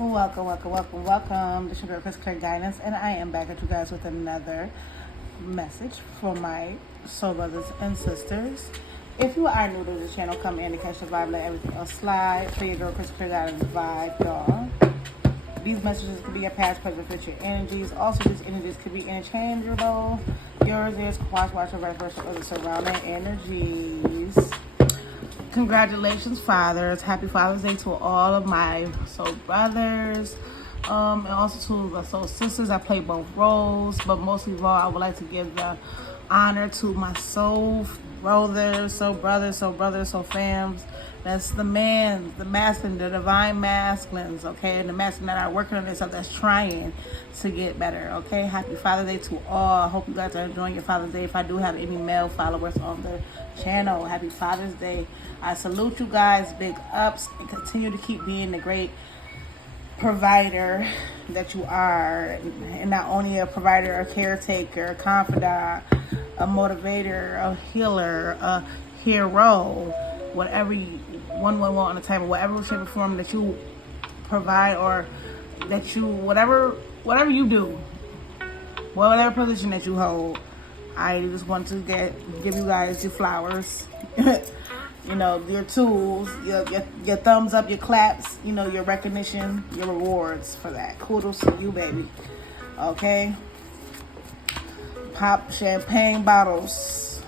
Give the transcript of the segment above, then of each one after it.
Welcome, welcome, welcome, welcome. This is your girl, Chris Clear Guidance, and I am back at you guys with another message for my soul brothers and sisters. If you are new to the channel, come in and catch the vibe, let everything else slide. For your girl, Chris Clear Guidance vibe, y'all. These messages could be your past, present, future energies. Also, these energies could be interchangeable. Yours is watch, or vice versa, or the surrounding energies. Congratulations, fathers. Happy Father's Day to all of my soul brothers. And also to the soul sisters. I play both roles, but mostly of all, I would like to give the honor to my soul brothers, soul fams. That's the man, the masculine, the divine masculines, okay? And the masculine that are working on themselves, that's trying to get better, okay? Happy Father's Day to all. I hope you guys are enjoying your Father's Day. If I do have any male followers on the channel, happy Father's Day. I salute you guys, big ups, and continue to keep being the great provider that you are. And not only a provider, a caretaker, a confidant, a motivator, a healer, a hero, whatever one want on the table, whatever shape or form that you provide, or that you whatever you do, whatever position that you hold. I just want to give you guys your flowers. You know, your tools, your thumbs up, your claps, you know, your recognition, your rewards for that. Kudos to you, baby. Okay? Pop champagne bottles.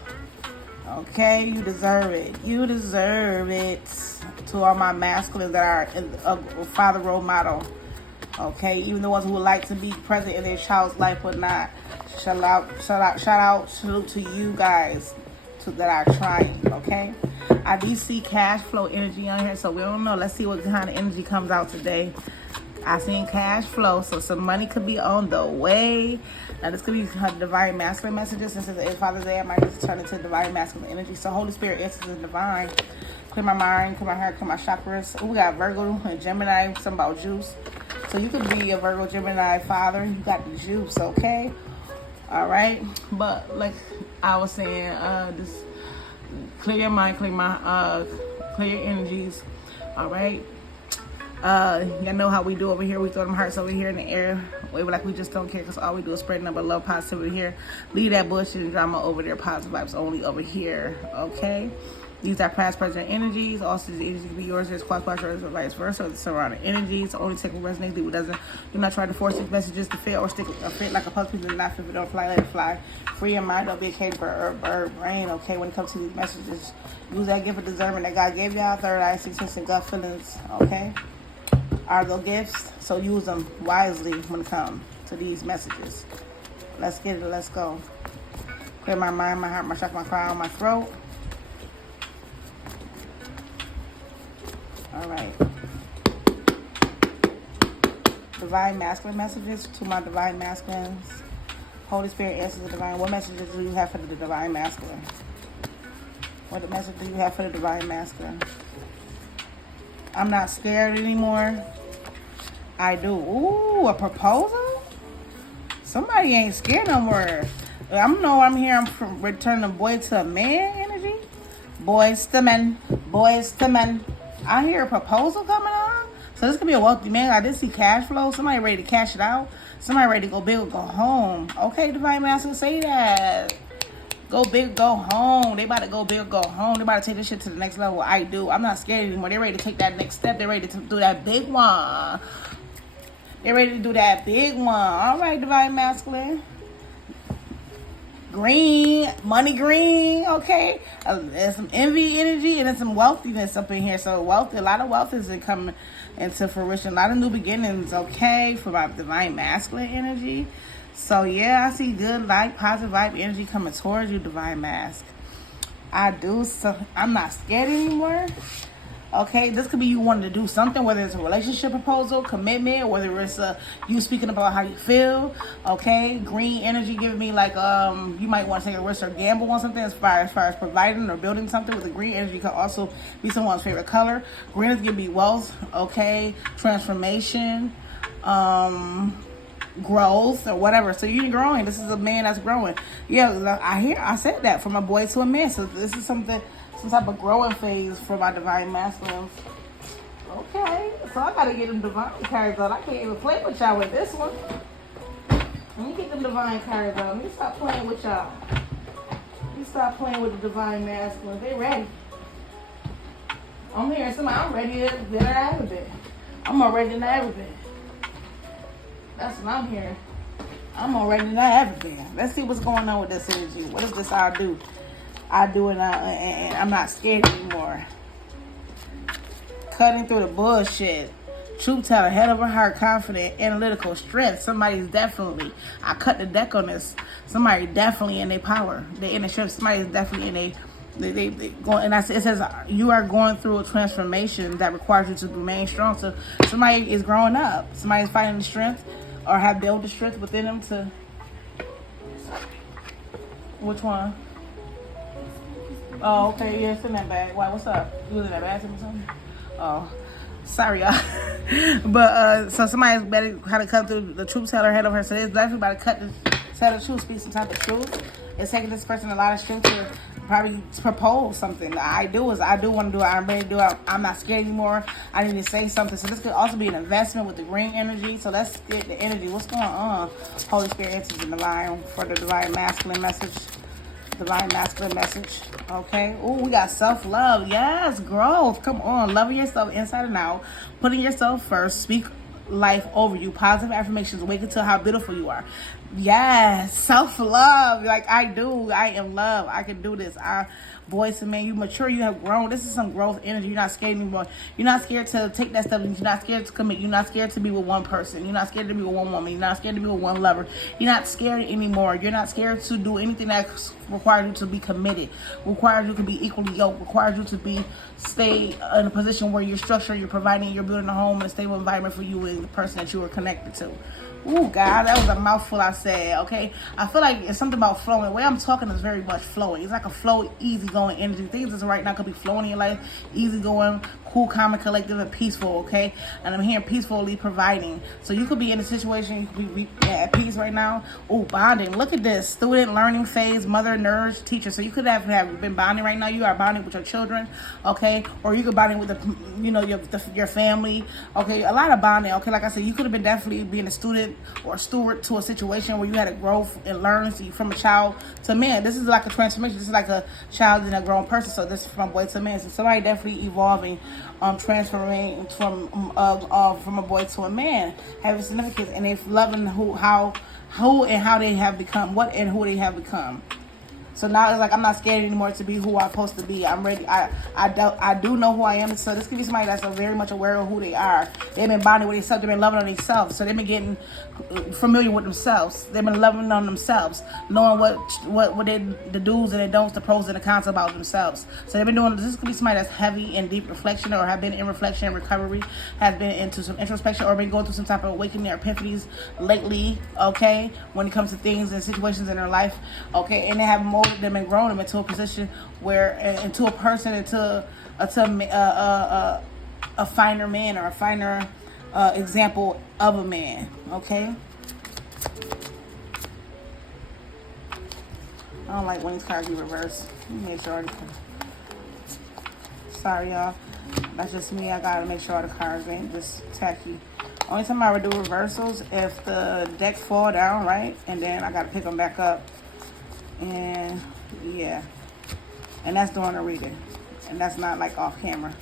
Okay? You deserve it. You deserve it. To all my masculines that are a father role model. Okay? Even the ones who would like to be present in their child's life but not. Shout out, salute to you guys that are trying, okay? I do see cash flow energy on here, so we don't know. Let's see what kind of energy comes out today. I seen cash flow, so some money could be on the way. Now, this could be divine masculine messages. Since it's Father's Day, I might just turn into divine masculine energy. So Holy Spirit answers in divine. Clear my mind, clear my heart, clear my chakras. Ooh, we got Virgo and Gemini, something about juice. So you could be a Virgo, Gemini father. You got the juice, okay? All right? But like I was saying, this clear your mind, clear your energies. All right? Y'all know how we do over here. We throw them hearts over here in the air. We like we just don't care, because all we do is spread number love, positivity here. Leave that bullshit and drama over there. Positive vibes only over here. Okay? These are past, present energies. Also, these energies can be yours, there's or vice versa. The surrounding energies. Only take what resonates. Do not try to force these messages to fit or fit like a puzzle piece. Not fit, but don't fly, let it fly. Free your mind. Don't be a cage for a brain. Okay, when it comes to these messages, use that gift of discernment that God gave y'all. Third eye, sixth sense, and gut feelings. Okay, are those gifts? So use them wisely when it comes to these messages. Let's get it. Let's go. Clear my mind, my heart, my chakra, my crown, my throat. All right. Divine masculine messages to my divine masculines. Holy Spirit answers the divine. What messages do you have for the divine masculine? What message do you have for the divine masculine? I'm not scared anymore. I do. Ooh, a proposal? Somebody ain't scared no more. I'm here. I'm from returning boy to a man energy. Boys to men. Boys to men. I hear a proposal coming on. So this could be a wealthy man. I did see cash flow. Somebody ready to cash it out. Somebody ready to go big or go home. Okay, divine masculine, say that. Go big, go home. They about to go big or go home. They about to take this shit to the next level. I do. I'm not scared anymore. They're ready to take that next step. They're ready to do that big one. They're ready to do that big one. All right, divine masculine. Green, money green, okay? There's some envy energy and there's some wealthiness up in here. So a lot of wealth is coming into fruition. A lot of new beginnings, okay? For my divine masculine energy. So yeah, I see good, light, positive vibe energy coming towards you, divine mask. I do. So I'm not scared anymore. Okay, this could be you wanting to do something, whether it's a relationship proposal, commitment, whether it's you speaking about how you feel. Okay, green energy giving me like you might want to take a risk or gamble on something as far as providing or building something with the green energy. Could also be someone's favorite color. Green is gonna be wealth. Okay, transformation, growth or whatever. So you're growing. This is a man that's growing. Yeah, I said that from a boy to a man. So this is something. Some type of growing phase for my divine masculines. Okay, so I gotta get them divine cards out. I can't even play with y'all with this one. Let me get them divine cards out. Let me stop playing with y'all. Let me stop playing with the divine masculine. They ready. I'm hearing somebody. I'm ready than I ever been. I'm more ready than I ever been. That's what I'm hearing. I'm more ready than I ever been. Let's see what's going on with this energy. What is this I do? I do it and I'm not scared anymore. Cutting through the bullshit. Truth teller, head over heart, confident, analytical, strength. Somebody's definitely, I cut the deck on this. Somebody definitely in their power. They in the strength. Somebody's definitely in they going, and it says you are going through a transformation that requires you to remain strong. So somebody is growing up. Somebody's finding the strength or have built the strength within them to. Which one? Oh, okay, yeah, it's in that bag. Why, what's up? You was in that bathroom or something? Oh, sorry, y'all. But, so somebody's better how to cut through the truth teller head over her. So there's definitely about to cut the tell the truth, speak some type of truth. It's taking this person a lot of strength to probably propose something. I do want to do it. I'm ready to do it. I'm not scared anymore. I need to say something. So this could also be an investment with the green energy. So let's get the energy. What's going on? Holy Spirit answers in the line for the divine masculine message. Divine masculine message. Okay. Oh, we got self-love. Yes, growth. Come on. Loving yourself inside and out. Putting yourself first. Speak life over you. Positive affirmations. Awaken to how beautiful you are. Yes. Self-love. Like I do. I am love. I can do this. Boys and men, you mature, you have grown. This is some growth energy. You're not scared anymore. You're not scared to take that step. You're not scared to commit. You're not scared to be with one person. You're not scared to be with one woman. You're not scared to be with one lover. You're not scared anymore. You're not scared to do anything that requires you to be committed, requires you to be equally yoked, requires you to stay in a position where you're structured, you're providing, you're building a home and a stable environment for you and the person that you are connected to. Ooh, God, that was a mouthful I said, okay? I feel like it's something about flowing. The way I'm talking is very much flowing. It's like a flow, easy-going energy. Things that's right now could be flowing in your life, easy-going, cool, calm, and collective, and peaceful, okay? And I'm hearing peacefully providing. So you could be in a situation, you could be at peace right now. Ooh, bonding. Look at this. Student, learning phase, mother, nurse, teacher. So you could have been bonding right now. You are bonding with your children, okay? Or you could bonding with your family, okay? A lot of bonding, okay? Like I said, you could have been definitely being a student or a steward to a situation where you had to grow and learn from a child to man. This is like a transformation. This is like a child and a grown person. So this is from boy to man. So somebody definitely evolving, transferring from a boy to a man, having significance, and they're loving who and how they have become, what and who they have become. So now it's like I'm not scared anymore to be who I'm supposed to be. I'm ready. I do know who I am. So this could be somebody that's very much aware of who they are. They've been bonding with themselves. They've been loving on themselves. So they've been getting familiar with themselves. They've been loving on themselves, knowing what the do's and the don'ts, the pros and the cons about themselves. So they've been doing this. Could be somebody that's heavy in deep reflection, or have been in reflection and recovery, has been into some introspection, or been going through some type of awakening or epiphanies lately. Okay, when it comes to things and situations in their life. Okay, and they have molded them and grown them into a position where, into a person, into a finer man, or a finer example of a man. Okay. I don't like when these cards be reversed. Let me make sure. Sorry, y'all. That's just me. I gotta make sure all the cards ain't just tacky. Only time I would do reversals if the deck fall down, right? And then I gotta pick them back up. And yeah. And that's during a reading. And that's not like off camera.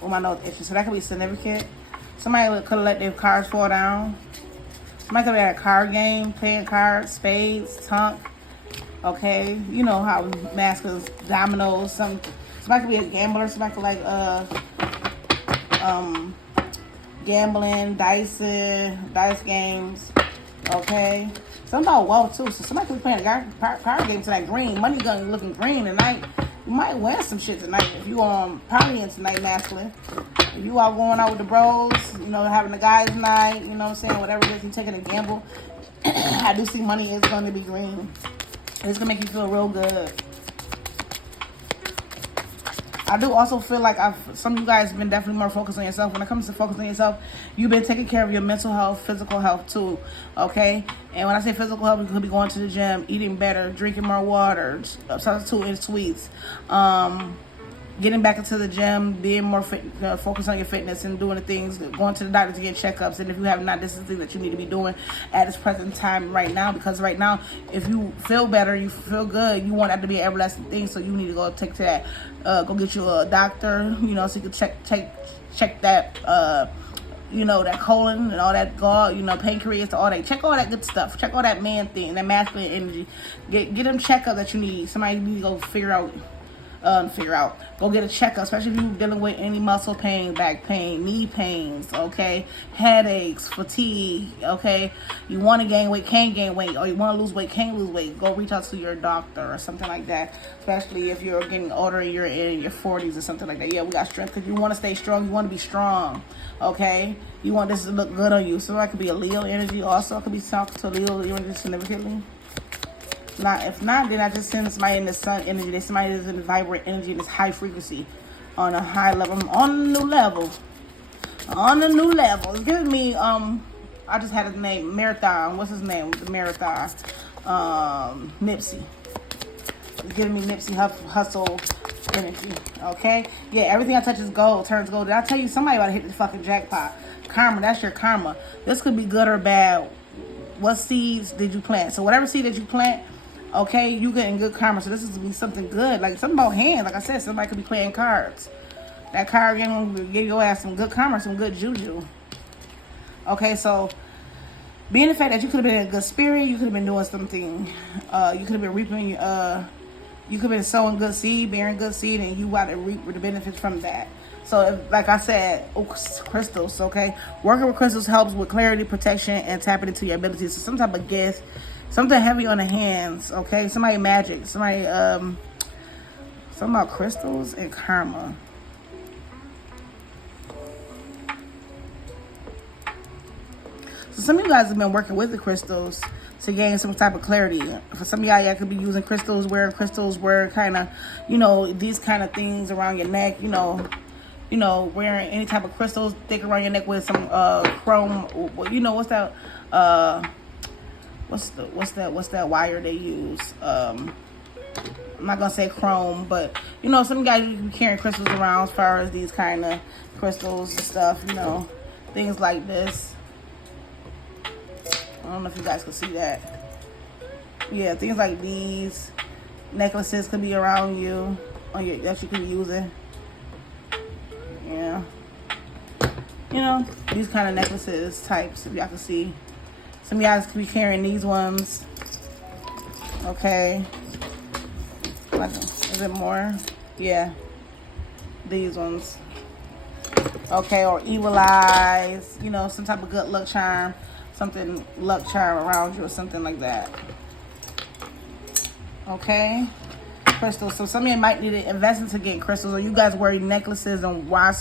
With my nose itching. So that could be significant. Somebody could have let their cards fall down. Somebody could have had a card game, playing cards, spades, tunk. Okay, you know how masculines, dominoes. Somebody could be a gambler. Somebody could like gambling, dice games. Okay, something about wealth too. So somebody could be playing a card game tonight. Green money gun looking green tonight. You might win some shit tonight if you partying tonight, masculine. If you out going out with the bros, having a guys' night, you know what I'm saying, whatever it is, you taking a gamble. I do see money is going to be green. It's going to make you feel real good. I do also feel like some of you guys have been definitely more focused on yourself. When it comes to focusing on yourself, you've been taking care of your mental health, physical health too, okay? And when I say physical health, you could be going to the gym, eating better, drinking more water, substituting sweets, getting back into the gym, being more fit, focus on your fitness and doing the things, going to the doctor to get checkups. And if you have not, this is the thing that you need to be doing at this present time right now. Because right now, if you feel better, you feel good, you want that to be an everlasting thing. So you need to go take to that, go get you a doctor, you know, so you can check that, you know, that colon and all that gall, you know, pancreas, all that. Check all that good stuff. Check all that man thing, that masculine energy. Get them checkup that you need. Somebody need to go figure out. Go get a checkup, especially if you're dealing with any muscle pain, back pain, knee pains, okay, headaches, fatigue, okay. You want to gain weight, can't gain weight, or you want to lose weight, can't lose weight. Go reach out to your doctor or something like that. Especially if you're getting older and you're in your 40s or something like that. Yeah, we got strength because you want to stay strong. You want to be strong, okay. You want this to look good on you. So that could be a Leo energy. Also, it could be talking to Leo energy significantly. If not, then I just send somebody in the sun energy. There's somebody that's in the vibrant energy, this high frequency, on a high level. I'm on a new level. On a new level. It's giving me, I just had his name, Marathon. What's his name? The Marathon. Nipsey. It's giving me Nipsey Hustle energy. Okay? Yeah, everything I touch is gold, turns gold. Did I tell you somebody about to hit the fucking jackpot? Karma, that's your karma. This could be good or bad. What seeds did you plant? So whatever seed that you plant, okay, you getting good karma. So this is to be something good, like something about hands. Like I said, somebody could be playing cards. That card game will give your ass some good karma, some good juju. Okay, so being the fact that you could have been in a good spirit, you could have been doing something. You could have been reaping. You could have been sowing good seed, bearing good seed, and you got to reap the benefits from that. So, like I said, crystals, okay? Working with crystals helps with clarity, protection, and tapping into your abilities. So, some type of gift, something heavy on the hands, okay? Somebody magic, somebody, something about crystals and karma. So, some of you guys have been working with the crystals to gain some type of clarity. For some of y'all could be using crystals, wearing kind of, you know, these kind of things around your neck, you know, wearing any type of crystals thick around your neck with some chrome. You know, what's that? What's that wire they use? I'm not gonna say chrome, but you know, some guys you be carrying crystals around as far as these kind of crystals and stuff. You know, things like this. I don't know if you guys can see that. Yeah, things like these necklaces could be around you, that you could be using. Yeah, you know, these kind of necklaces types, if y'all can see. Some of y'all could be carrying these ones. Okay, is it more? Yeah, these ones. Okay, or evil eyes, you know, some type of good luck charm, something luck charm around you or something like that. Okay, crystals. So some of you might need to invest into getting crystals, or you guys wear necklaces and watch,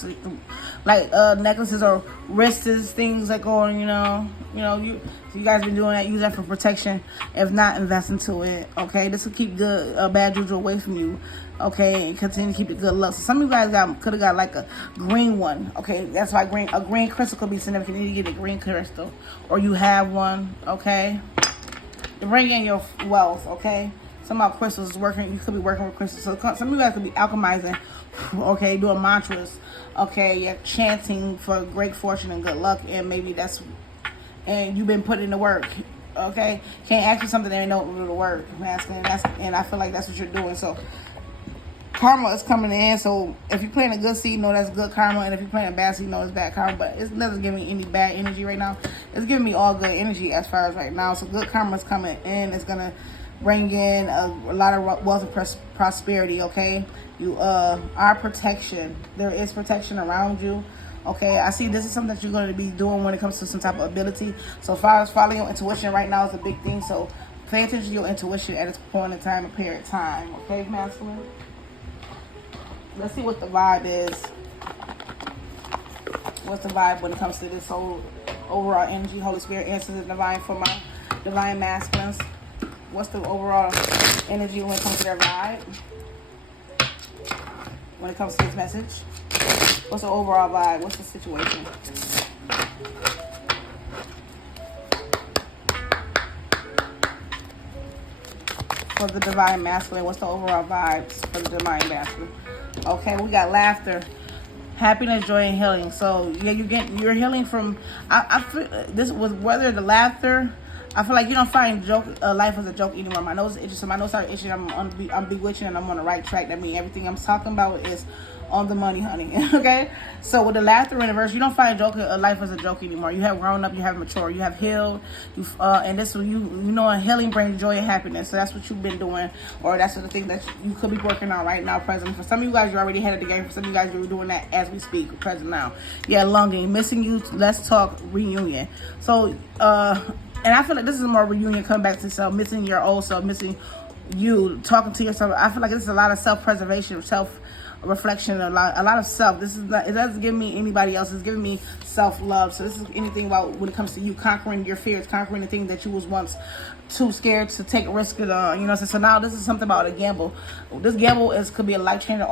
like necklaces or wrists, things that go on. You guys been doing that. Use that for protection. If not, invest into it. Okay, this will keep bad juju away from you. Okay, and continue to keep the good luck. So some of you guys could have got like a green one. Okay, that's why a green crystal could be significant. You need to get a green crystal, or you have one. Okay, to bring in your wealth. Okay. Some of our crystals is working. You could be working with crystals. So some of you guys could be alchemizing, okay, doing mantras, okay, yeah, chanting for great fortune and good luck, and maybe and you've been putting in the work, okay. Can't ask for something that ain't no do the work, masculine. And I feel like that's what you're doing. So karma is coming in. So if you're playing a good seed, know that's good karma, and if you're playing a bad seed, know it's bad karma. But it doesn't give me any bad energy right now. It's giving me all good energy as far as right now. So good karma is coming in. It's gonna bring in a lot of wealth and prosperity, okay? You are protection. There is protection around you, okay? I see this is something that you're going to be doing when it comes to some type of ability. So as far as following your intuition right now is a big thing. So pay attention to your intuition at this point in time, a period of time, okay, masculine? Let's see what the vibe is. What's the vibe when it comes to this whole overall energy? Holy Spirit answers the divine for my divine masculines. What's the overall energy when it comes to their vibe? When it comes to this message? What's the overall vibe? What's the situation? For the divine masculine, what's the overall vibes for the divine masculine? Okay, we got laughter, happiness, joy, and healing. So yeah, you're healing from. I feel this was whether the laughter. I feel like you don't find life as a joke anymore. My nose is itching, so my nose started itching. I'm bewitching, and I'm on the right track. That means everything I'm talking about is on the money, honey. Okay. So with the laughter in the verse, you don't find life as a joke anymore. You have grown up, you have matured, you have healed, and this you know, healing brings joy and happiness. So that's what you've been doing, or that's the thing that you could be working on right now, present. For some of you guys, you're already ahead of the game. For some of you guys, you're doing that as we speak, present now. Yeah, longing, missing you. Let's talk reunion. So, and I feel like this is more reunion, coming back to self, missing your old self, missing you, talking to yourself. I feel like this is a lot of self-preservation, self-reflection, a lot of self. This is not, it doesn't give me anybody else. It's giving me self-love. So this is anything about when it comes to you conquering your fears, conquering the thing that you was once too scared to take a risk on. You know, so now this is something about a gamble. This gamble could be a life-changing,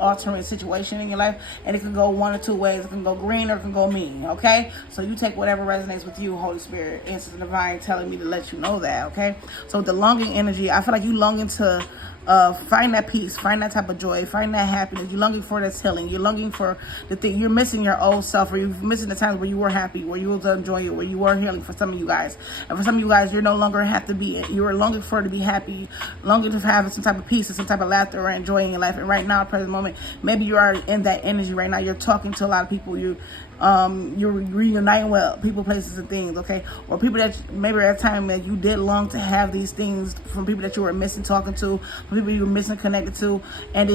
altering situation in your life, and it can go one or two ways. It can go green or it can go mean. Okay, so you take whatever resonates with you. Holy Spirit, answers the divine, telling me to let you know that. Okay, so the longing energy, I feel like you longing to find that peace, find that type of joy, find that happiness. You're longing for this healing. You're longing for the thing. You're missing your old self, or you're missing the times where you were happy, where you were enjoying, where you were healing. For some of you guys, and for some of you guys, you're no longer have to be. You are longing for to be happy, longing to have some type of peace and some type of laughter or enjoying your life. And right now, present moment, maybe you are in that energy right now. You're talking to a lot of people. You're reuniting with people, places, and things, okay? Or people that maybe at a time that you did long to have these things from people that you were missing talking to, from people you were missing connected to, and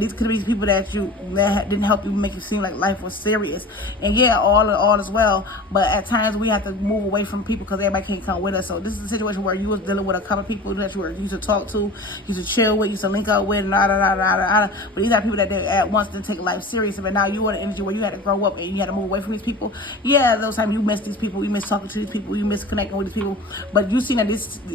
these could be people that didn't help you, make you seem like life was serious. And yeah, all is well, but at times we have to move away from people because everybody can't come with us. So this is a situation where you was dealing with a couple of people that you used to talk to, used to chill with, used to link up with, and but these are people that they at once didn't take life serious, but now you were in an energy where you had to grow up and you had to move away from these people. Yeah, those times you miss these people, you miss talking to these people, you miss connecting with these people, but you seen that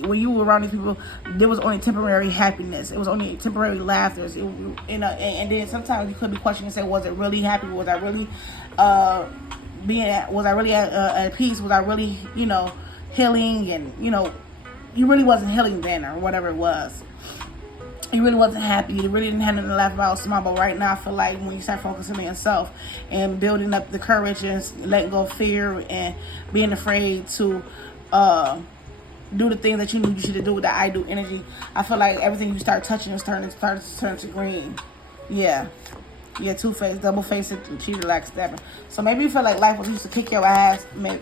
when you were around these people, there was only temporary happiness, it was only temporary laughter, and then sometimes you could be questioning and say, was it really happy, was I really at peace, was I really healing, and you really wasn't healing then, or whatever it was. You really wasn't happy. You really didn't have nothing to laugh about, smile. But right now, I feel like when you start focusing on yourself and building up the courage and letting go of fear and being afraid to do the things that you knew you should do with that I do energy, I feel like everything you start touching is starting to turn to green. Yeah, two-faced, double-faced, cheat, relax, stabbing. So maybe you feel like life was used to kick your ass. Maybe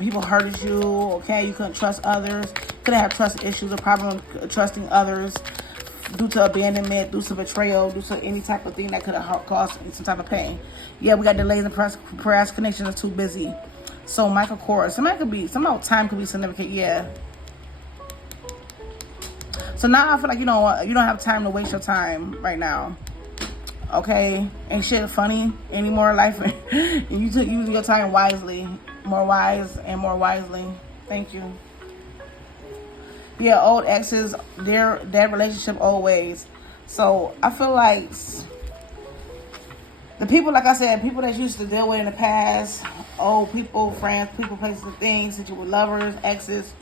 people hurted you. Okay, you couldn't trust others. Couldn't have trust issues, a problem trusting others due to abandonment, due to betrayal, due to any type of thing that could have caused some type of pain. Yeah, we got delays and procrastination is too busy. So Michael Kors, somehow time could be significant. Yeah. So now I feel like you don't have time to waste your time right now. Okay, ain't shit funny anymore. Life, and you took using your time wisely, more wise and more wisely. Thank you. Yeah, old exes, their relationship always. So I feel like the people, like I said, people that you used to deal with in the past, old people, friends, people, places, and things, that you were lovers, exes,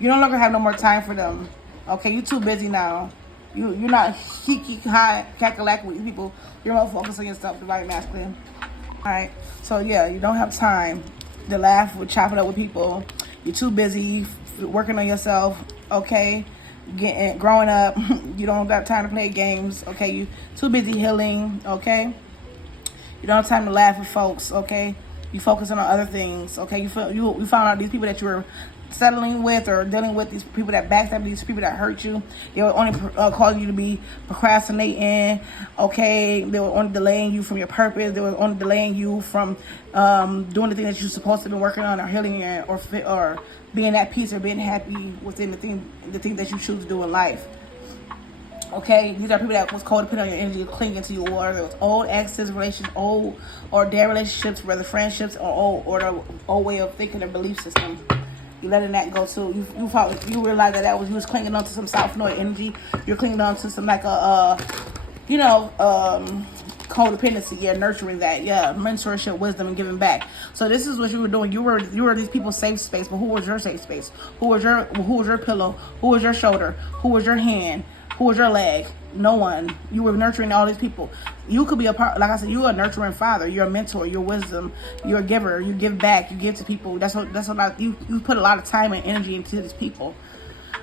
you no longer have no more time for them. Okay, you're too busy now. You're not high calculac with people. You're more focused on yourself, divine masculine. Alright, so yeah, you don't have time to laugh with chopping up with people. You're too busy working on yourself, okay? Growing up, you don't got time to play games, okay? You too busy healing, okay? You don't have time to laugh with folks, okay? You focusing on other things, okay? You found out these people that you were settling with or dealing with, these people that backstab, these people that hurt you, they were only causing you to be procrastinating, okay? They were only delaying you from your purpose. They were only delaying you from doing the thing that you're supposed to be working on, or healing, or being at peace, or being happy within the thing that you choose to do in life. Okay, these are people that was codependent on your energy, clinging to you, or it was old exes, relationships, or their relationships, whether friendships, or the old way of thinking and belief system. You letting that go too. You realize that you was clinging on to some South North energy. You're clinging on to some like codependency. Yeah, nurturing that. Yeah, mentorship, wisdom, and giving back. So this is what you were doing. You were these people's safe space. But who was your safe space? Who was your pillow? Who was your shoulder? Who was your hand? Who was your leg? No one. You were nurturing all these people. You could be a part, like I said, you're a nurturing father. You're a mentor. You're wisdom. You're a giver. You give back. You give to people. That's what you put a lot of time and energy into these people.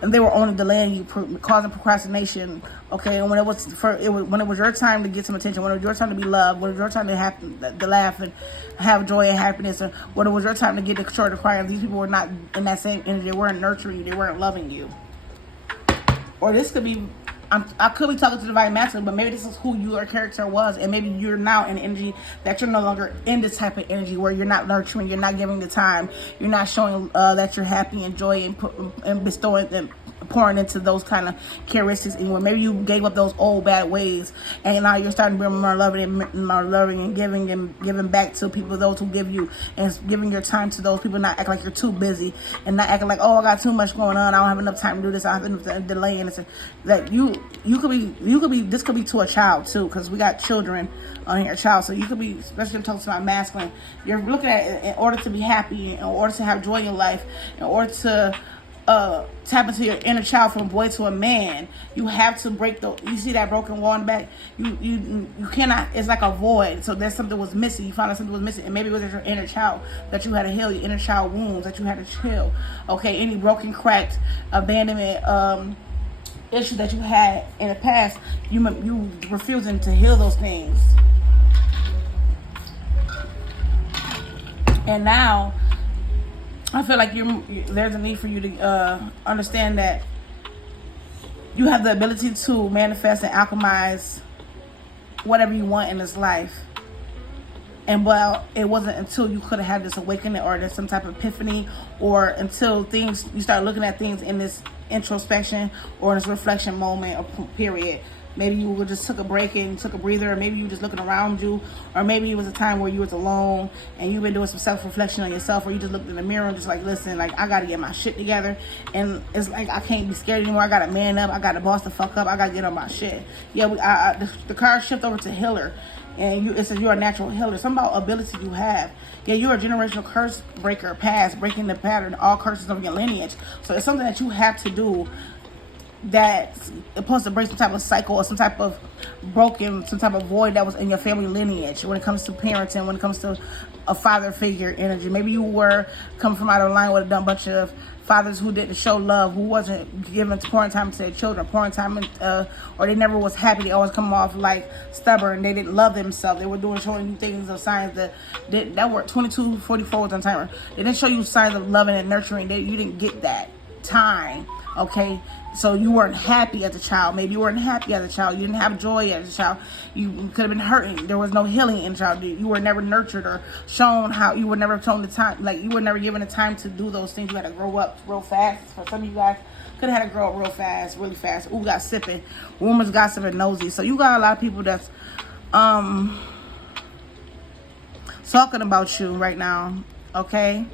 And they were only delaying you, causing procrastination. Okay, and when it was your time to get some attention, when it was your time to be loved, when it was your time to laugh and have joy and happiness, and when it was your time to get the short of crying, these people were not in that same energy. They weren't nurturing you. They weren't loving you. Or this could be, I could be talking to the divine masculine, but maybe this is who your character was, and maybe you're now in energy that you're no longer in this type of energy where you're not nurturing, you're not giving the time, you're not showing that you're happy and joy and bestowing and pouring into those kind of characteristics anymore. Maybe you gave up those old bad ways, and now you're starting to be more loving and giving back to people, those who give you, and giving your time to those people. Not act like you're too busy, and not acting like, oh, I got too much going on, I don't have enough time to do this, I have enough time delaying this. That you could be this could be to a child too, because we got children on here, a child. So you could be, especially talking to my masculine, you're looking at it in order to be happy, in order to have joy in your life, in order to tap into your inner child from a boy to a man. You have to break you see that broken wall in the back, you cannot, it's like a void. So there's something was missing. You found out something was missing, and maybe it was your inner child that you had to heal, your inner child wounds that you had to heal. Okay, any broken, cracked, abandonment issues that you had in the past, you refusing to heal those things. And now I feel like there's a need for you to understand that you have the ability to manifest and alchemize whatever you want in this life. And well, it wasn't until you could have had this awakening or there's some type of epiphany, or until you start looking at things in this introspection or in this reflection moment or period. Maybe you just took a break and took a breather, or maybe you were just looking around you, or maybe it was a time where you was alone and you've been doing some self-reflection on yourself, or you just looked in the mirror and just like, listen, like, I gotta get my shit together, and it's like, I can't be scared anymore. I gotta man up. I gotta boss the fuck up. I gotta get on my shit. Yeah, the card shift over to healer, and it says you're a natural healer. Something about ability you have. Yeah, you're a generational curse breaker, breaking the pattern, all curses of your lineage. So it's something that you have to do, that's supposed to break some type of cycle or some type of some type of void that was in your family lineage when it comes to parenting, when it comes to a father figure energy. Maybe you were coming from out of line with a bunch of fathers who didn't show love, who wasn't giving pouring time to their children, pouring time, or they never was happy. They always come off like stubborn. They didn't love themselves. They were showing you things of signs that were 2244 was on timer. They didn't show you signs of loving and nurturing. You didn't get that time. Okay, so you weren't happy as a child. Maybe you weren't happy as a child. You didn't have joy as a child. You could have been hurting. There was no healing in childhood. You were never nurtured or shown how. You were never shown the time. Like, you were never given the time to do those things. You had to grow up real fast. For some of you guys, could have had to grow up real fast, really fast. Ooh, got sipping. Rumors, gossip, and nosy. So you got a lot of people that's talking about you right now. Okay,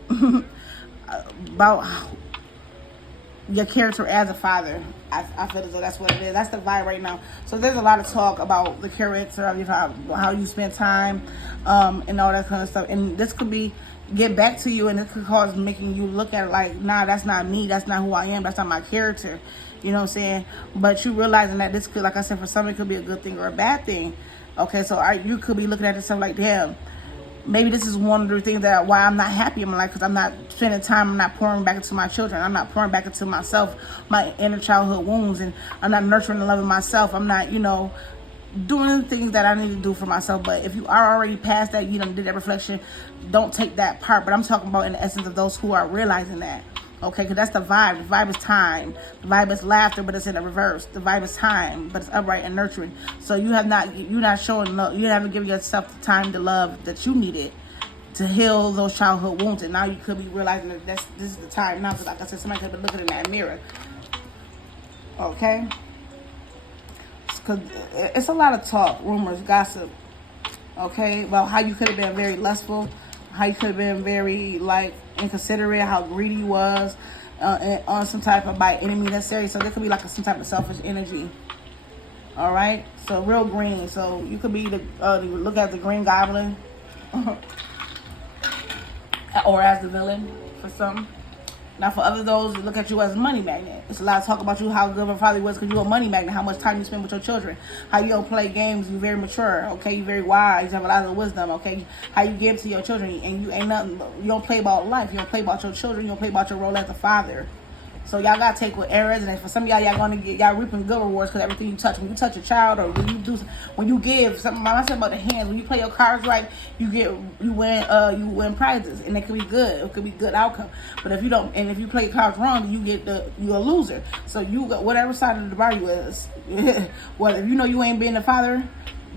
about your character as a father. I feel as though that's what it is. That's the vibe right now. So there's a lot of talk about the character of how you spend time, and all that kind of stuff. And this could get back to you, and it could cause making you look at it like, nah, that's not me. That's not who I am. That's not my character. You know what I'm saying? But you realizing that this could, like I said, for some it could be a good thing or a bad thing. Okay, so you could be looking at yourself like, damn, maybe this is one of the things that why I'm not happy in my life, because I'm not spending time, I'm not pouring back into my children, I'm not pouring back into myself, my inner childhood wounds, and I'm not nurturing and loving myself. I'm not, doing the things that I need to do for myself. But if you are already past that, did that reflection, don't take that part. But I'm talking about in the essence of those who are realizing that. Okay, because that's the vibe. The vibe is time. The vibe is laughter, but it's in the reverse. The vibe is time, but it's upright and nurturing. So you're not showing love. You haven't given yourself the time to love that you needed to heal those childhood wounds. And now you could be realizing that this is the time now. Because like I said, somebody could be looking in that mirror. Okay? Because it's a lot of talk, rumors, gossip. Okay? About how you could have been very lustful. How you could have been very, inconsiderate, how greedy you was, on some type of by enemy necessary. So there could be some type of selfish energy. All right, so real green. So you could be look at the Green Goblin, or as the villain for some. Now, for other those that look at you as a money magnet, it's a lot of talk about you, how good of a father was because you're a money magnet, how much time you spend with your children, how you don't play games, you're very mature, okay, you're very wise, you have a lot of wisdom, okay, how you give to your children, and you ain't nothing, you don't play about life, you don't play about your children, you don't play about your role as a father. So y'all gotta take with air resonance. For some of y'all gonna get y'all reaping good rewards because everything you touch. When you touch a child or when you give something, I said about the hands. When you play your cards right, you win prizes, and it could be good. It could be good outcome. But if you don't, and if you play your cards wrong, you're a loser. So you got whatever side of the bar you is. Well, if you know you ain't being the father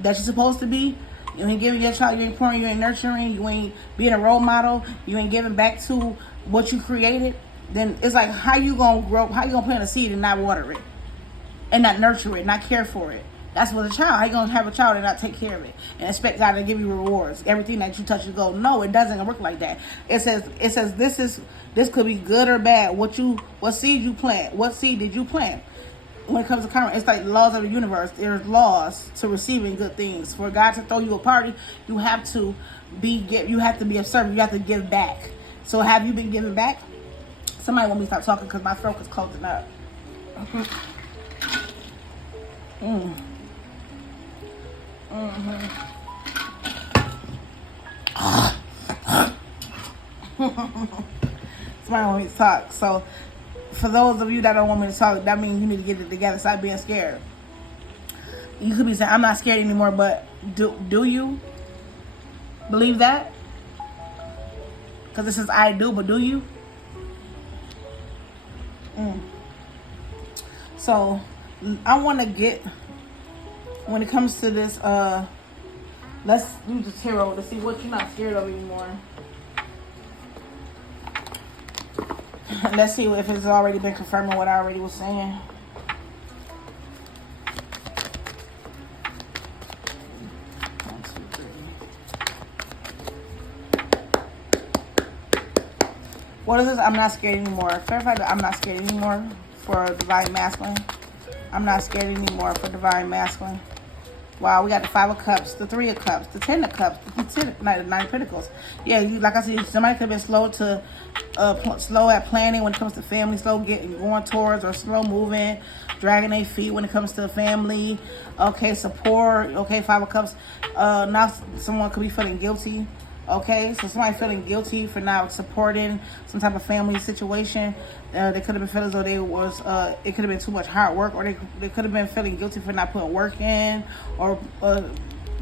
that you're supposed to be, you ain't giving your child, you ain't pouring, you ain't nurturing, you ain't being a role model, you ain't giving back to what you created. Then it's like, how you gonna grow? How you gonna plant a seed and not water it, and not nurture it, not care for it? That's with a child. How you gonna have a child and not take care of it and expect God to give you rewards? Everything that you touch is gold. No, it doesn't work like that. It says this could be good or bad. What seed you plant? What seed did you plant? When it comes to karma, it's like laws of the universe. There's laws to receiving good things. For God to throw you a party, you have to be of service. You have to give back. So have you been giving back? Somebody want me to stop talking because my throat is closing up. Somebody want me to talk. So for those of you that don't want me to talk, that means you need to get it together. Stop being scared. You could be saying, I'm not scared anymore, but do you believe that? Because it says I do, but do you? So I want to get, when it comes to this, let's do the tarot to see what you're not scared of anymore. Let's see if it's already been confirming what I already was saying. What is this? I'm not scared anymore. Clarify that I'm not scared anymore for Divine Masculine. I'm not scared anymore for Divine Masculine. Wow, we got the 5 of Cups, the 3 of Cups, the 10 of Cups, the 9 of Pentacles. Yeah, like I said, somebody could have been slow at planning when it comes to family, slow going towards, or slow moving, dragging their feet when it comes to family. Okay, support. Okay, 5 of Cups. Now someone could be feeling guilty. Okay, so somebody feeling guilty for not supporting some type of family situation. They could have been feeling as though it could have been too much hard work, or they could have been feeling guilty for not putting work in, or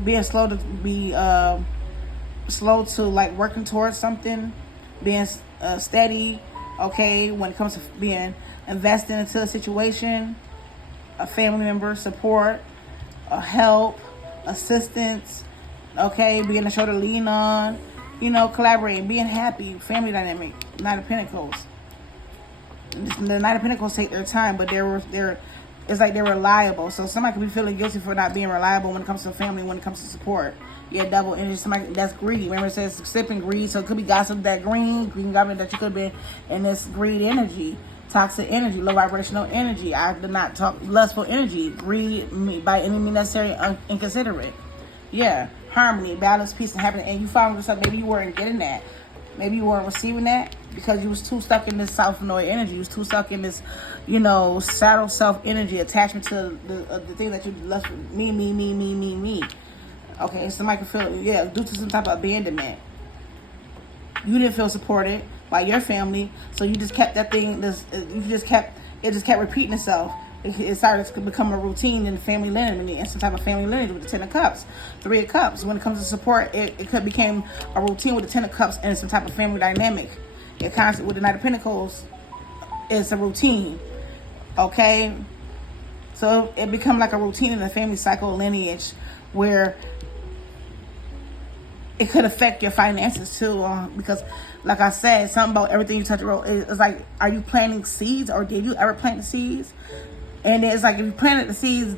being slow to like working towards something, being steady. Okay, when it comes to being investing into a situation, a family member support, help, assistance. Okay, being a shoulder to lean on, collaborating, being happy, family dynamic. Knight of Pentacles. The Knight of Pentacles take their time, but it's like they're reliable. So somebody could be feeling guilty for not being reliable when it comes to family, when it comes to support. Yeah, double energy. Somebody that's greedy. Remember, it says sipping greed, so it could be gossip, that green government that you could have been in this greed energy. Toxic energy, low vibrational energy. I did not talk lustful energy. Greed by any means necessary, inconsiderate. Yeah, harmony, balance, peace, and happiness. And you found yourself, maybe you weren't getting that. Maybe you weren't receiving that because you was too stuck in this self-annoyed energy. You was too stuck in this, shadow self energy, attachment to the thing that you left with me. Okay, somebody can feel, due to some type of abandonment. You didn't feel supported by your family, so you just kept that thing, it just kept repeating itself. It started to become a routine in the family lineage, and some type of family lineage with the 10 of Cups, 3 of Cups. When it comes to support, it could become a routine with the 10 of Cups and some type of family dynamic. It constantly with the Knight of Pentacles, it's a routine. Okay, so it become like a routine in the family cycle lineage where it could affect your finances too, because like I said, something about everything you touch it's like, are you planting seeds, or did you ever plant the seeds? And it's like, if you planted the seeds,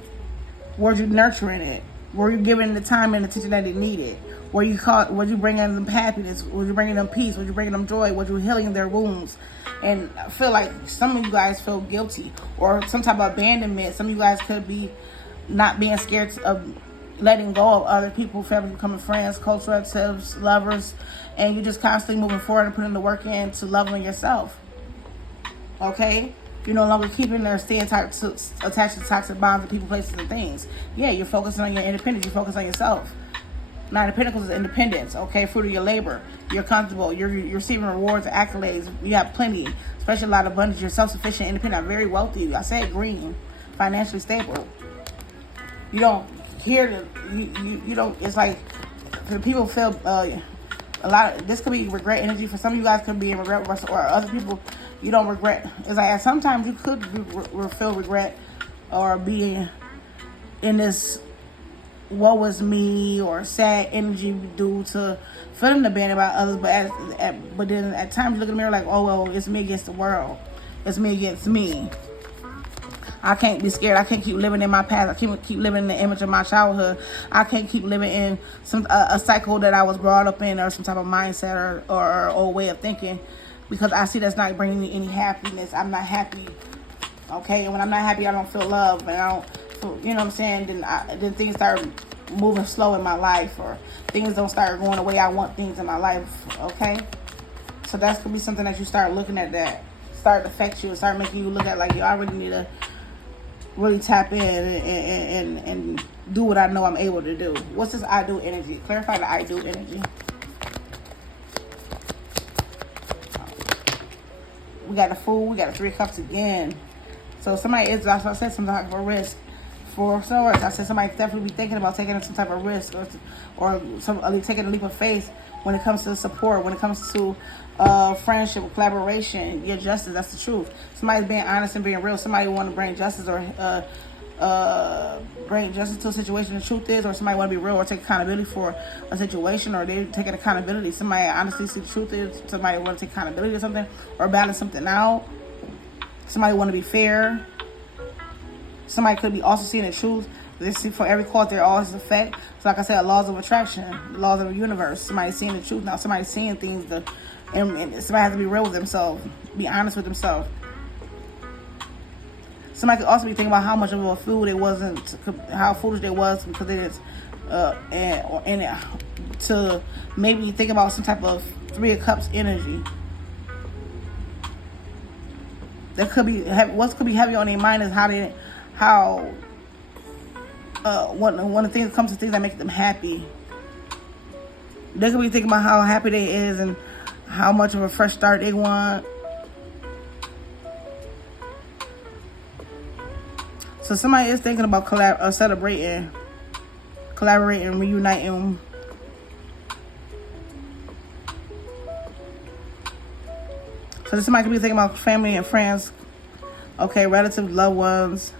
were you nurturing it? Were you giving the time and attention that it needed? Were you bringing them happiness? Were you bringing them peace? Were you bringing them joy? Were you healing their wounds? And I feel like some of you guys feel guilty or some type of abandonment. Some of you guys could be not being scared of letting go of other people, family, becoming friends, cultural actives, lovers, and you're just constantly moving forward and putting the work in to love on yourself. Okay? You're no longer keeping there, staying attached to toxic bonds of people, places, and things. Yeah, you're focusing on your independence. You focus on yourself. Nine of Pentacles is independence, okay? Fruit of your labor. You're comfortable. You're receiving rewards and accolades. You have plenty, especially a lot of abundance. You're self-sufficient, independent, very wealthy. I said green, financially stable. You don't hear you don't. It's like the people feel a lot. This could be regret energy for some of you guys. Could be in regret, or other people you don't regret. It's like sometimes you could feel regret or be in this woe was me or sad energy due to feeling abandoned by others, but then at times you look in the mirror like, oh well, it's me against the world, it's me against me. I can't be scared. I can't keep living in my past. I can't keep living in the image of my childhood. I can't keep living in a cycle that I was brought up in, or some type of mindset or way of thinking, because I see that's not bringing me any happiness. I'm not happy. Okay, and when I'm not happy, I don't feel love, and I don't feel, you know what I'm saying? Then things start moving slow in my life, or things don't start going the way I want things in my life. Okay, so that's gonna be something that you start looking at, that start to affect you, and start making you look at like, yo, I really need to really tap in and do what I know I'm able to do. What's this I do energy? Clarify the I do energy. We got the Fool. We got the Three of Cups again. So somebody is, as I said, some type of risk. For swords, I said somebody definitely be thinking about taking some type of risk, or taking a leap of faith when it comes to support, when it comes to friendship, collaboration, your justice. That's the truth. Somebody's being honest and being real. Somebody want to bring justice, or bring justice to a situation. The truth is, or somebody want to be real or take accountability for a situation, or they're taking accountability. Somebody honestly see the truth is. Somebody want to take accountability or something, or balance something out. Somebody want to be fair. Somebody could be also seeing the truth. This, for every cause, there always is effect. So like I said, laws of attraction, laws of the universe. Somebody seeing the truth now. Somebody seeing things, and somebody has to be real with themselves, be honest with themselves. Somebody could also be thinking about how much of a fool they wasn't, how foolish they was, because they didn't, to maybe think about some type of Three of Cups energy. That could be what could be heavy on their mind is one of the things that comes to things that make them happy. They could be thinking about how happy they is and how much of a fresh start they want. So somebody is thinking about celebrating, collaborating, reuniting. So somebody could be thinking about family and friends, okay, relatives, loved ones.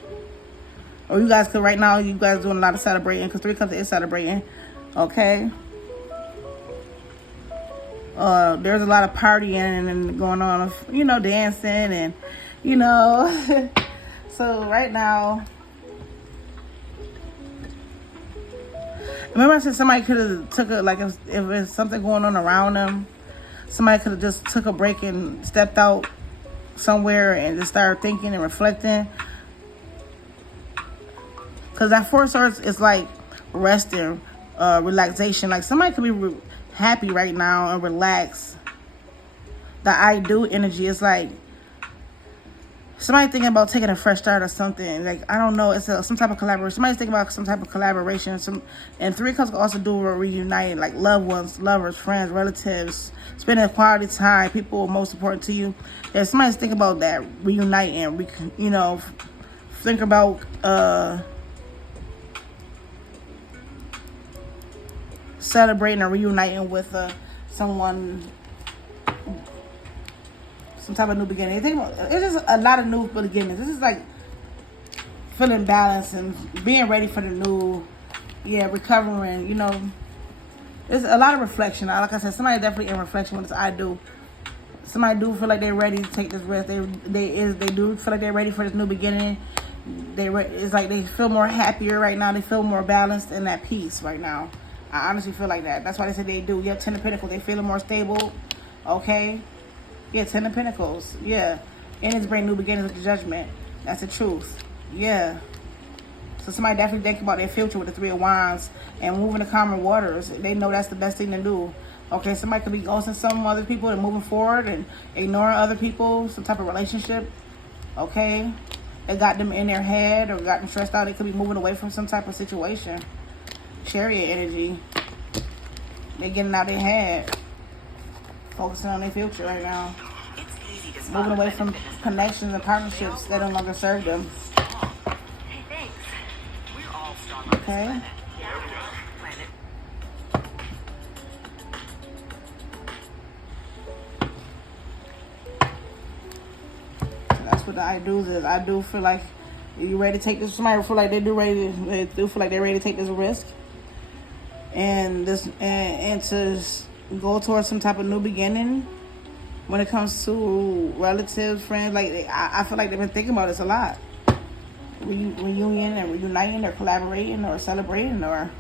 Or you guys could, right now, you guys doing a lot of celebrating, because Three of Cups is celebrating, okay? There's a lot of partying and going on, dancing and, So right now, remember I said somebody could have took if there's something going on around them, somebody could have just took a break and stepped out somewhere and just started thinking and reflecting. Because that Four of Swords is like resting, relaxation. Like somebody could be happy right now and relax. The I do energy is like somebody thinking about taking a fresh start or something. Like, I don't know, it's some type of collaboration. Somebody's thinking about some type of collaboration. And Three of Cups can also do a reuniting, like loved ones, lovers, friends, relatives, spending quality time, people most important to you. If somebody's thinking about that, reuniting, think about celebrating or reuniting with someone, some type of new beginning. It's just a lot of new beginnings. This is like feeling balanced and being ready for the new, recovering, There's a lot of reflection. Like I said, somebody definitely in reflection with this I do. Somebody do feel like they're ready to take this risk. They do feel like they're ready for this new beginning. It's like they feel more happier right now. They feel more balanced and at peace right now. I honestly feel like that. That's why they say they do. Yeah, Ten of Pentacles. They feeling more stable. Okay. Yeah, Ten of Pentacles. Yeah. And it's bring new beginnings with the Judgment. That's the truth. Yeah. So somebody definitely think about their future with the Three of Wands and moving to calmer waters. They know that's the best thing to do. Okay, somebody could be ghosting some other people and moving forward and ignoring other people, some type of relationship. Okay, it got them in their head or got them stressed out. They could be moving away from some type of situation. Chariot energy. They getting out their head, focusing on their future right now. Moving away from connections and partnerships that no longer serve them. Okay. So that's what the I do is. I do feel like you ready to take this. Somebody feel like they do feel like they're ready to take this risk, and to go towards some type of new beginning. When it comes to relatives, friends, like I feel like they've been thinking about this a lot. Reunion and reuniting or collaborating or celebrating or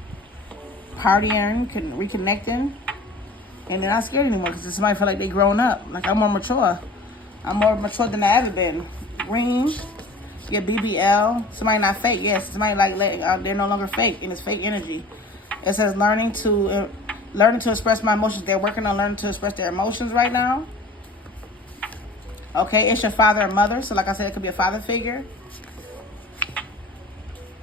partying, reconnecting. And they're not scared anymore because somebody feel like they grown up. Like I'm more mature. I'm more mature than I ever been. Green, yeah, BBL. Somebody not fake, yes. Somebody like they're no longer fake and it's fake energy. It says learning to express my emotions. They're working on learning to express their emotions right now. Okay, it's your father or mother. So like I said, it could be a father figure.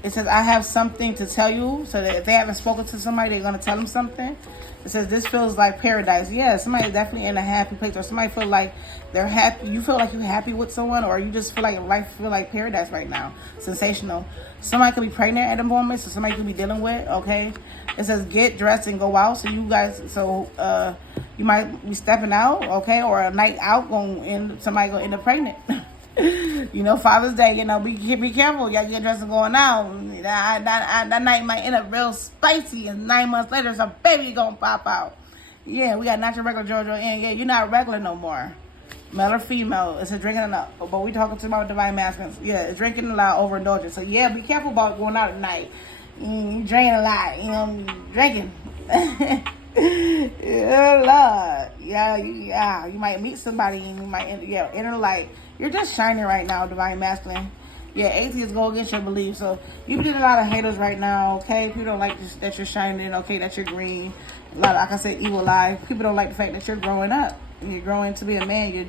It says, I have something to tell you. So that if they haven't spoken to somebody, they're going to tell them something. It says, this feels like paradise. Yeah, somebody's definitely in a happy place. Or somebody feel like they're happy. You feel like you're happy with someone. Or you just feel like life feel like paradise right now. Sensational. Somebody could be pregnant at the moment. So somebody could be dealing with. Okay. It says, get dressed and go out. So you guys, you might be stepping out. Okay. Or a night out. Somebody going to end up pregnant. You know, Father's Day, you know, be careful. Y'all get dressed and going out. That night might end up real spicy, and 9 months later, some baby gonna pop out. Yeah, we got natural, regular, JoJo, and yeah, you're not regular no more. Male or female, it's a drinking enough. But we talking about divine masculines. Yeah, it's drinking a lot, overindulgence. So yeah, be careful about going out at night. You drinking a lot, you know, drinking. Yeah, Lord. Yeah, you might meet somebody and you might enter light. You're just shining right now, divine masculine. Yeah, atheists go against your beliefs. So you get a lot of haters right now, okay? People don't like that you're shining, okay, that you're green. A lot of, like I said, evil eye. People don't like the fact that you're growing up. You're growing to be a man. You're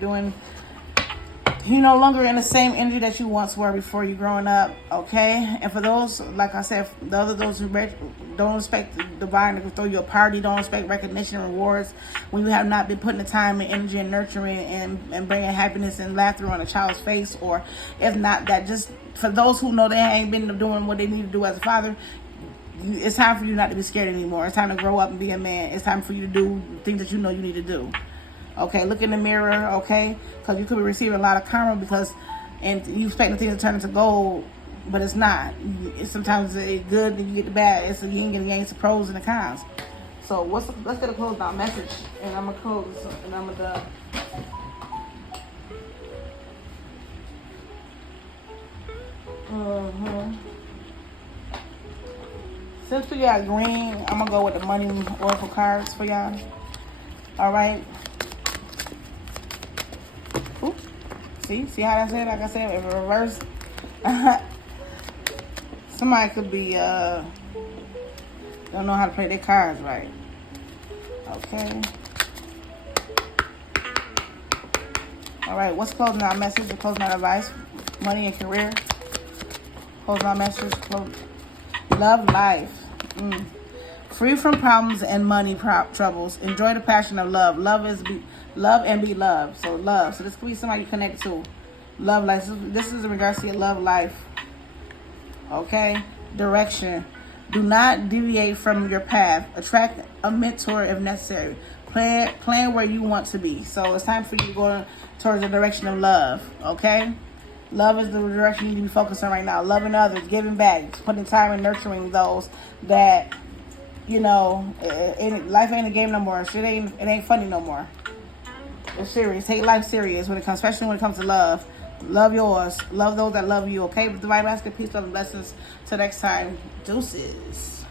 no longer in the same energy that you once were before you growing up, okay? And for those, like I said, those who don't expect the divine to throw you a party, don't expect recognition and rewards when you have not been putting the time and energy and nurturing and bringing happiness and laughter on a child's face, or if not that, just for those who know they ain't been doing what they need to do as a father, it's time for you not to be scared anymore. It's time to grow up and be a man. It's time for you to do things that you know you need to do. Okay, look in the mirror, okay? Because you could be receiving a lot of karma and you expect things to turn into gold, but it's not. Sometimes it's good and you get the bad. It's the yin and yang, it's the pros and the cons. So let's get a close down message, and I'm going to close, and I'm going to... Since we got green, I'm going to go with the money oracle cards for y'all. All right. Ooh. See how that's it? Like I said, in reverse. Somebody could be don't know how to play their cards right. Okay. All right. What's closing our message? The closing our advice. Money and career. Closing our message. Love life. Free from problems and money troubles. Enjoy the passion of love. Love and be loved. So love. So this could be somebody you connect to. Love life. This is in regards to your love life. Okay. Direction. Do not deviate from your path. Attract a mentor if necessary. Plan where you want to be. So it's time for you to go towards the direction of love. Okay. Love is the direction you need to be focused on right now. Loving others, giving back, putting time and nurturing those that, you know, life ain't a game no more. It ain't funny no more. It's serious. Take life serious especially when it comes to love. Love yours. Love those that love you. Okay, divine masculine, peace, love, and blessings. Till next time, deuces.